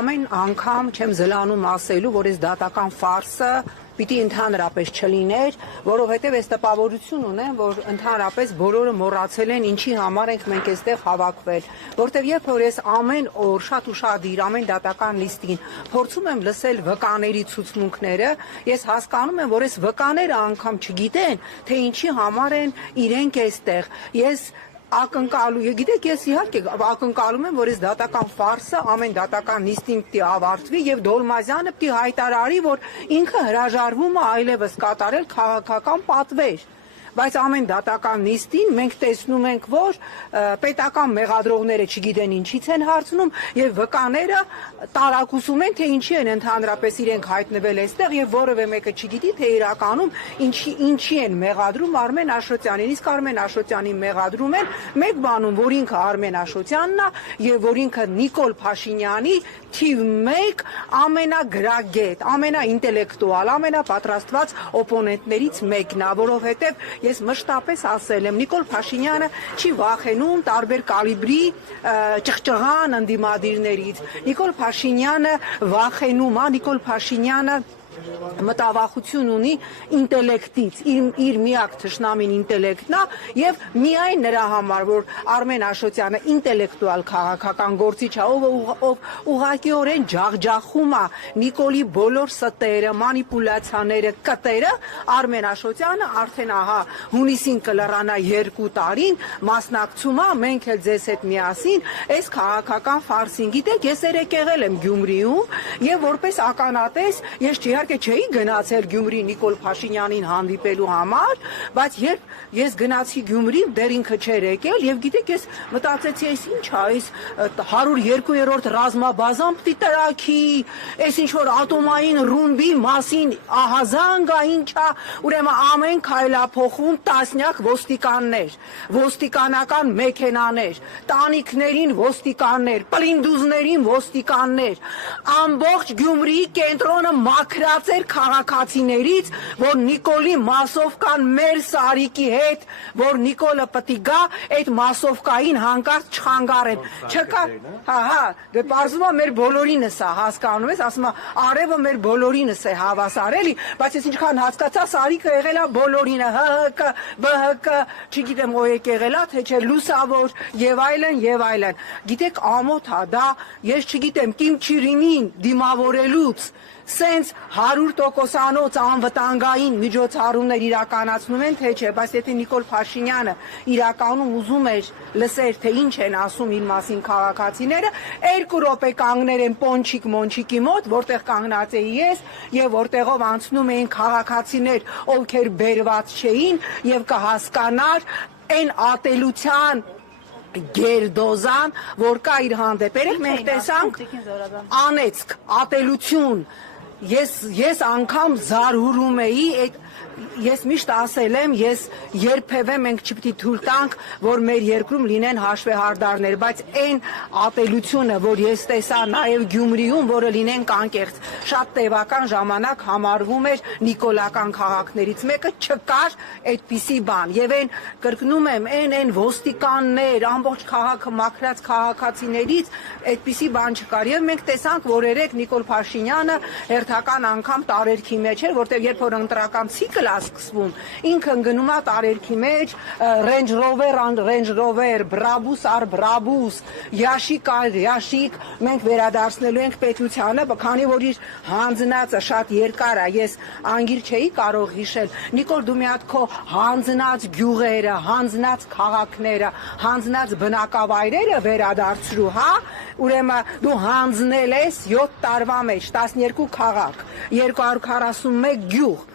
ամեն անգամ չեմ զլանում ասելու, որ այս դատական ֆարսը պիտի ընդհանրապես չլիներ, որովհետև այս տպավորություն ունեմ, որ ընդհանրապես բոլորը մոռացել են ինչի համար ենք մենք այստեղ հավաքվել, որտեղ երբ որ ես ամեն օր շատ ուշադիր ամեն դատական նիստին փորձում եմ լսել վկաների ցուցմունքները, ես հասկանում եմ, որ այս վկաները անգամ չգիտեն, թե ինչի համար են իրենք այստեղ։ Ես գիտեք, ես իհարկե ակնկալում եմ, որ այս դատական ֆարսը ամեն դատական նիստին պիտի ավարտվի եւ Դոլմազյանը պիտի հայտարարի, որ ինքը հրաժարվում է այլևս կատարել քաղաքական պատվեր։ Բայց ամեն դատական նիստին մենք տեսնում ենք, որ պետական մեղադրողները չգիտեն ինչից են հարցնում եւ վկաները տարակուսում են, թե ինչի են ընդհանրապես իրենք հայտնվել այստեղ եւ որևէ մեկը չգիտի, թե իրականում ինչի են մեղադրում Արմեն Աշոտյանին։ Իսկ Արմեն Աշոտյանին մեղադրում են մեկ բանում, որ ինքը Արմեն Աշոտյանն է եւ որ ինքը Նիկոլ Փաշինյանի թիվ 1 ամենագրագետ, ամենաինտելեկտուալ, ամենապատրաստված օպոնենտներից մեկն է, որովհետեւ ես մշտապես ասել եմ, Նիկոլ Փաշինյանը չի վախենում տարբեր կալիբրի ճղճղան ընդդիմադիրներից։ Նիկոլ Փաշինյանը վախենում է, Նիկոլ Փաշինյանը մտավախություն ունի ինտելեկտից, իր միակ թշնամին ինտելեկտն է եւ միայն նրա համար, որ Արմեն Աշոտյանը ինտելեկտուալ քաղաքական գործիչ է, ով ուղղակիորեն ջախջախում է Նիկոլի բոլոր ստերը, մանիպուլյացիաները, կտերը, Արմեն Աշոտյանը արդեն ահա հունիսին կլրանա 2 տարին մասնակցում է, մենք էլ ձեզ հետ միասին այս քաղաքական ֆարսին։ Գիտեք, ես երեք եղել եմ Գյումրիում եւ որպես ականատես ես իհարկե չէի գնացել Գյումրի Նիկոլ Փաշինյանին հանդիպելու համար, բայց երբ ես գնացի Գյումրի, դեռ ինքը չէր եկել եւ գիտեք, ես մտածեցի, այս ինչ է, այս 102-րդ ռազմաբազան պիտի տրակի, այս ինչ որ ատոմային ռումբի մասին ահազանգ է, ինչ է, ուրեմն ամեն քայլափոխում տասնյակ ոստիկաններ, ոստիկանական մեքենաներ, տանիքներին ոստիկաններ, պլինդուզներին ոստիկաններ, ամբողջ Գյումրիի կենտրոնը մաքրած էր քաղաքացիներից, որ Նիկոլի մասովկան մեր Սարիկի հետ, որ Նիկոլը պիտի գա, այդ մասովկային հանկարծ չխանգարեն։ Չկա, դե պարզվում է մեր բոլորինս է, հասկանում ես, ասում է արևը մեր բոլորինս է հավասար, էլի, բայց ես ինչքան հասկացա, Սարիկը եղել է բոլորինը, ՀՀԿ, ԲՀԿ, չգիտեմ ով եղել է, թե չէ լուսավոր եւ այլն եւ այլն։ Գիտեք, ամոթ է դա, ես չգիտեմ, Կիմ Չիրինին դիմավորելուց սենց 100%-անոց անվտանգային միջոցառումներ իրականացնում են, թե չէ, բայց եթե Նիկոլ Փաշինյանը իրականում ուզում էր լսեր, թե ինչ են ասում իր մասին քաղաքացիները, 2 րոպե կանգներ են Պոնչիկ-Մոնչիկի մոտ, որտեղ կանգնած էի ես եւ որտեղով անցնում էին քաղաքացիներ, ովքեր բերված չէին եւ կհասկանար այն ատելության գերդոզան, որ կա իր հանդեպ։ Երեք մենք տեսանք անեծք, ատելություն, ես անգամ զարհուրում էի, ես միշտ ասել եմ, ես երբևէ մենք չպիտի թույլ տանք, որ մեր երկրում լինեն հաշվեհարդարներ, բայց այն ատելությունը, որ ես տեսա նաև Գյումրիում, որը լինենք անկեղծ, շատ տևական ժամանակ համարվում էր նիկոլական քաղաքներից մեկը, չկար այդպիսի բան, եւ այն կրկնում եմ, այն ոստիկաններ, ամբողջ քաղաքը մաքրած քաղաքացիներից այդպիսի բան չկար, եւ մենք տեսանք, որ երեք Նիկոլ Փաշինյանը հերթական անգամ տարերքի մեջ էր, որտեղ երբ որ ընտրական ցիկլ սկսվում, ինքը գնում է տարերքի մեջ, Range Rover, Brabus առ Brabus, Yashik առ Yashik, մենք վերադարձնելու ենք պետությանը, քանի որ իր հանձնածը շատ երկար է, ես անգիր չէի կարող հիշել, Նիկոլ դու մի հատ քո հանձնած գյուղերը, հանձնած քաղաքները, հանձնած բնակավայրերը վերադարձրու, հա, ուրեմն դու հանձնել ես 7 տարվա մեջ 12 քաղաք, 241 գյուղ,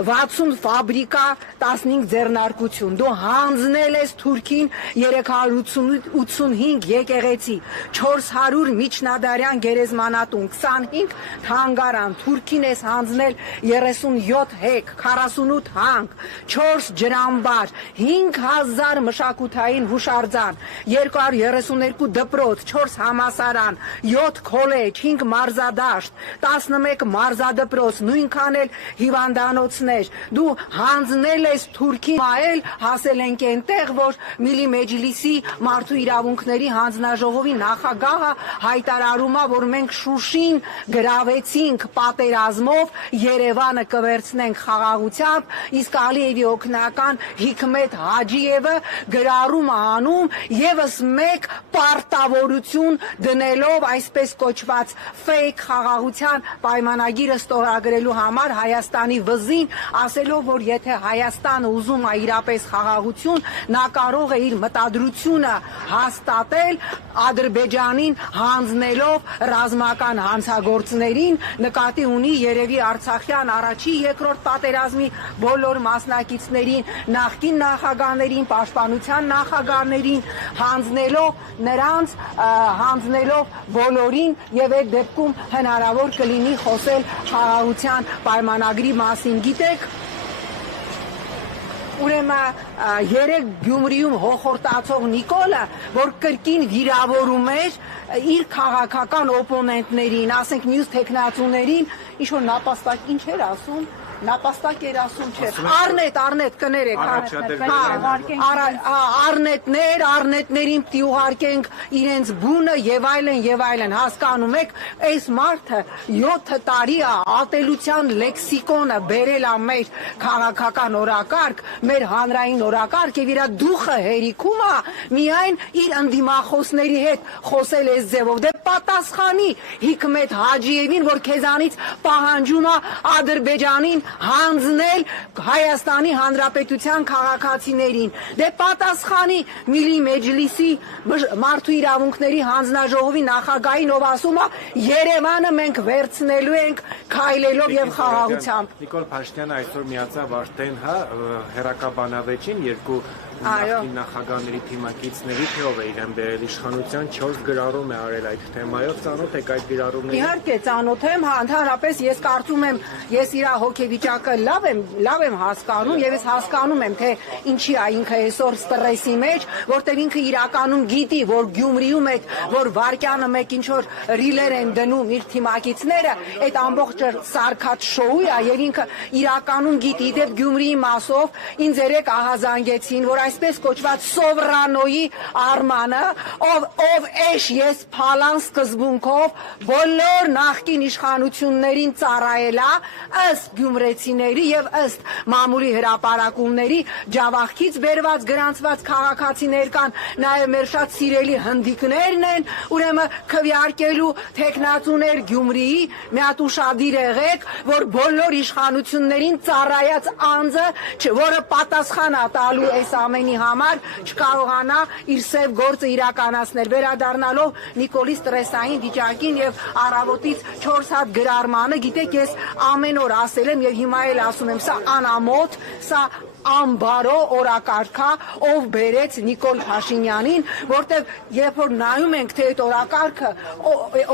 60 ֆաբրիկա, 15 ձեռնարկություն, դու հանձնել ես Թուրքին 385 եկեղեցի, 400 միջնադարյան գերեզմանատուն, 25 թանգարան, Թուրքին ես հանձնել 37 հեկ, 48 հանք, 4 ջրամբար, 5000 մշակութային հուշարձան, 232 դպրոց, 4 համալսարան, 7 քոլեջ, 5 մարզադաշտ, 11 մարզադպրոց, նույնքան էլ հիվանդանոցներ, հարցներ, դու հանձնել ես Թուրքին, այլ հասել ենք այնտեղ, որ Միլի Մեջլիսի մարդու իրավունքների հանձնաժողովի նախագահը հայտարարում է, որ մենք Շուշին գրավեցինք պատերազմով, Երևանը կվերցնենք խաղաղությամբ, իսկ Ալիևի օգնական Հիկմետ Հաջիևը գրառում է անում եւս մեկ պարտավորություն դնելով այսպես կոչված fake խաղաղության պայմանագիրը ստորագրելու համար Հայաստանի վզին, ասելով, որ եթե Հայաստանը ուզում է իրապես խաղաղություն, նա կարող է իր մտադրությունը հաստատել Ադրբեջանին հանձնելով ռազմական հանցագործներին, նկատի ունի երևի Արցախյան առաջի, երկրորդ պատերազմի բոլոր մասնակիցներին, նախկին նախագահներին, պաշտպանության նախագահներին, հանձնելով նրանց, հանձնելով բոլորին եւ այդ դեպքում հնարավոր կլինի խոսել խաղաղության պայմանագրի մասին, գիտեք, ուրեմն երեք Գյումրիում հոխորտացող Նիկոլը, որ կրկին վիրավորում էր իր քաղաքական օպոնենտներին, ասենք մյուս թեկնածուներին, ինչ որ նապաստակ ինչ էր ասում, նապաստակ էր ասում չէ, արնետ կներեք, արնետներին պիտի ուղարկենք իրենց բունը եւ այլն, հասկանում եք, այս մարդը 7 տարի է ատելության լեքսիկոնը բերել է մեր քաղաքական օրակարգ, մեր հանրային օրակարգ եւ իր դուխը հերիքում է միայն իր ընդդիմախոսների հետ խոսել այս ձևով, դե պատասխանի Հիկմետ Հաջիևին, որ քեզանից պահանջում է Ադրբեջանին հանձնել Հայաստանի Հանրապետության քաղաքացիներին, դե պատասխանի Միլի Մեջլիսի մարդու իրավունքների հանձնաժողովի նախագահին, ով ասում է Երևանը մենք վերցնելու ենք քայլելով եւ խաղաղությամբ։ Նիկոլ Փաշինյանը այսօր միացավ արդեն հերակաբանավեճին երկու նախին նախագահների թիմակիցների թեով է իրեն բերել իշխանության 4 գրառում է արել այդ թեմայով, ծանոթ եք այդ գրառումներին։ Իհարկե ծանոթ եմ, ընդհանրապես ես կարծում եմ, ես իր հոգեվիճակը լավ եմ հասկանում եւ ես հասկանում եմ, թե ինչի է ինքը այսօր ստրեսի մեջ, որտեղ ինքը իրականում գիտի, որ Գյումրիում եք, որ վարկյանը մեկ ինչ որ ռիլեր են դնում իր թիմակիցները, այդ ամբողջը սարքած շոու է եւ ինքը իրականում գիտի, դեպ Գյումրիի մասով ինձ երեք ահազանգեցին, որ այսպես կոչված Սովրանոյի Արմանը, ով էշ ես փալան սկզբունքով բոլոր նախկին իշխանություններին ծառայել է, ըստ գյումրեցիների եւ ըստ մամուլի հրապարակումների ջավախքից բերված գրանցված քաղաքացիներ կան, նաեւ մեր շատ սիրելի հնդիկներն են, ուրեմն քվեարկելու տեխնացուներ Գյումրիի, մի հատ ուշադիր եղեք, որ բոլոր իշխանություններին ծառայած անձը, որը պատասխան է տալու այս ամենի համար չկարողանա իր սև գործը իրականացնել, վերադառնալով Նիկոլի ստրեսային վիճակին եւ առավոտից 4 հատ գրառմանը, գիտեք, ես ամեն օր ասել եմ եւ հիմա էլ ասում եմ, սա անամոթ, սա ամբարո օրակարգա, ով բերեց Նիկոլ Փաշինյանին, որտեղ երբ որ նայում ենք, թե այդ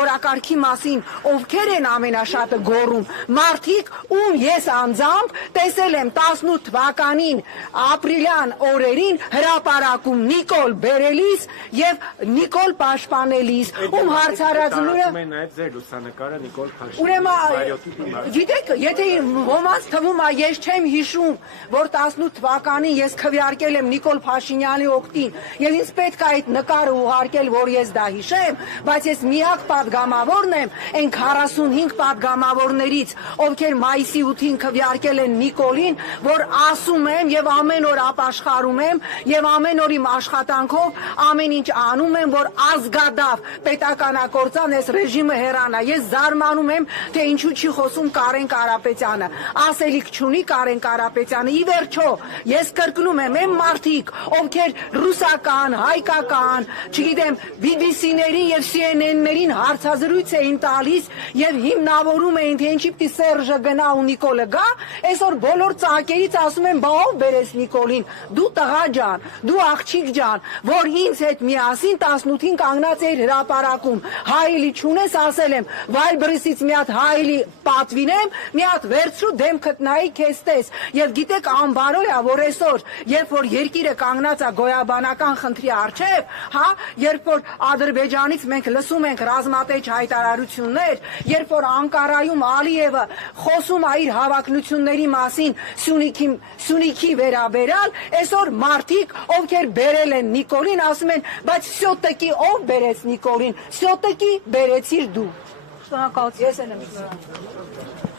օրակարգի մասին ովքեր են ամենաշատը գոռում, մարդիկ, ում ես անձամբ տեսել եմ 18 թվականին ապրիլյան օրերին հրապարակում Նիկոլ բերելիս եւ Նիկոլ պաշտպանելիս, ում հարցարածները նաեւ ձեր լուսանկարը Նիկոլ Փաշինյանի ուրեմն գիտեք, եթե ոմանց թվում է, ես չեմ հիշում, որ 18 թվականին ես քվեարկել եմ Նիկոլ Փաշինյանի օգտին եւ ինձ պետք է այդ նկարը ուղարկել, որ ես դա հիշեմ, բայց ես միակ падգամավորն եմ այն 45 падգամավորներից, ովքեր մայիսի 8-ին քվեարկել են Նիկոլին, որ ասում եմ եւ ամեն օր ապաշխարում եմ եւ ամեն օր իմ աշխատանքով ամեն ինչ անում եմ, որ ազգադավ պետականակործան այս ռեժիմը հեռանա։ Ես զարմանում եմ, թե ինչու չի խոսում Կարեն Կարապետյանը։ Ասելիք չունի Կարեն Կարապետյանը։ Ի վերջո, ես կրկնում եմ, այն մարդիկ, ովքեր ռուսական, հայկական, չգիտեմ, BBC-ներին եւ CNN-ներին հարցազրույց էին տալիս եւ հիմնավորում էին, թե ինչի պիտի Սերժը գնա ու Նիկոլը գա, այսօր բոլոր ծաղկերից ասում են, բա ով բերես Նիկոլին, դու տղա ջան, դու աղջիկ ջան, որ ինձ հետ միասին 18-ին կանգնած էր հրապարակում, հայելի չունես, ասել եմ, Viber-ից մի հատ հայելի պատվինեմ, մի հատ վերցրու դեմքդ նայի քեզ տես եւ գիտեք անբարո բնարոյ է, որ այսօր, երբ որ երկիրը կանգնած է գոյաբանական խնդրի առջև, հա, երբ որ Ադրբեջանից մենք լսում ենք ռազմատեչ հայտարարություններ, երբ որ Անկարայում Ալիևը խոսում է իր հավակնությունների մասին Սյունիքի վերաբերյալ, այսօր մարդիկ, ովքեր բերել են Նիկոլին, ասում են, բայց սյոտեկի ով բերեց Նիկոլին, սյոտեկի բերեցիր դու։ Շնորհակալություն։ Ես էլ եմ։